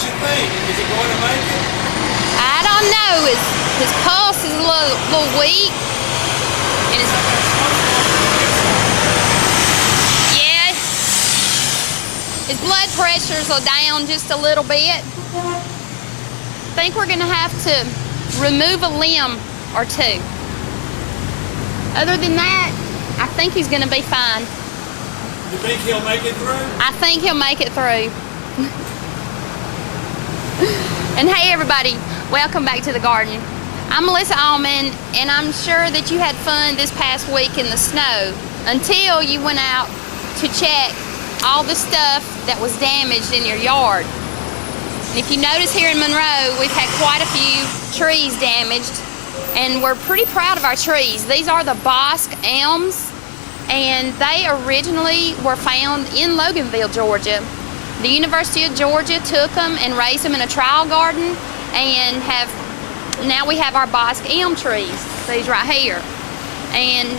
What you think? Is it going to make it? I don't know. His pulse is a little weak. And yeah, his blood pressure's down just a little bit. I think we're gonna have to remove a limb or two. Other than that, I think he's gonna be fine. You think he'll make it through? I think he'll make it through. And hey everybody, welcome back to the garden. I'm Melissa Allman, and I'm sure that you had fun this past week in the snow until you went out to check all the stuff that was damaged in your yard. And if you notice here in Monroe, we've had quite a few trees damaged, and we're pretty proud of our trees. These are the Bosque elms, and they originally were found in Loganville, Georgia. The University of Georgia took them and raised them in a trial garden, and now we have our Bosque elm trees, these right here. And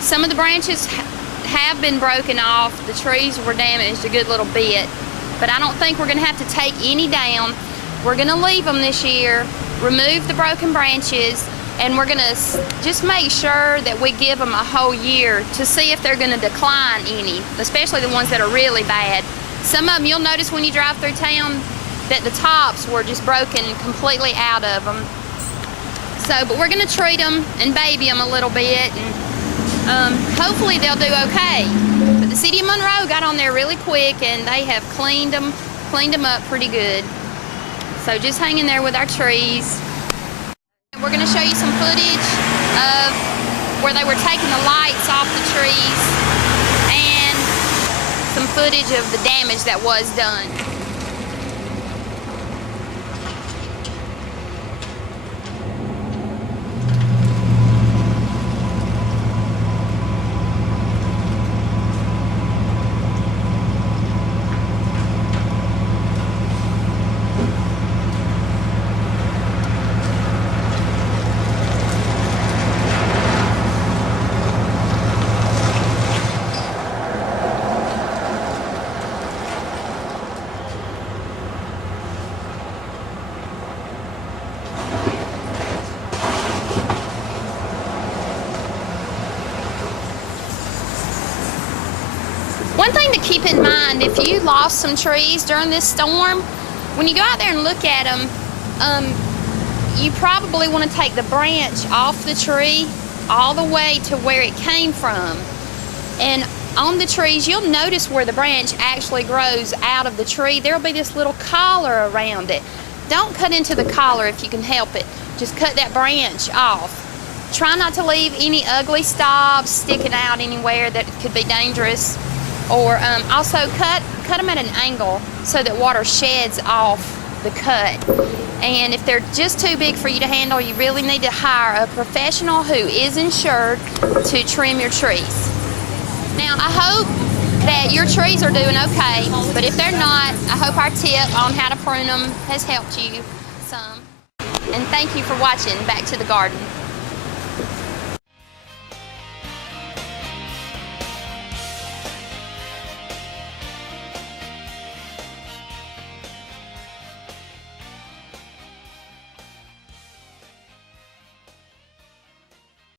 some of the branches have been broken off. The trees were damaged a good little bit, but I don't think we're gonna have to take any down. We're gonna leave them this year, remove the broken branches, and we're gonna just make sure that we give them a whole year to see if they're gonna decline any, especially the ones that are really bad. Some of them, you'll notice when you drive through town that the tops were just broken completely out of them. So, but we're gonna treat them and baby them a little bit, and hopefully they'll do okay. But the city of Monroe got on there really quick, and they have cleaned them up pretty good. So just hang in there with our trees. We're gonna show you some footage of where they were taking the lights off the trees and some footage of the damage that was done. One thing to keep in mind, if you lost some trees during this storm, when you go out there and look at them, you probably want to take the branch off the tree all the way to where it came from. And on the trees, you'll notice where the branch actually grows out of the tree. There'll be this little collar around it. Don't cut into the collar if you can help it. Just cut that branch off. Try not to leave any ugly stobs sticking out anywhere that could be dangerous. Or also cut them at an angle so that water sheds off the cut. And if they're just too big for you to handle, you really need to hire a professional who is insured to trim your trees. Now, I hope that your trees are doing okay, but if they're not, I hope our tip on how to prune them has helped you some. And thank you for watching Back to the Garden.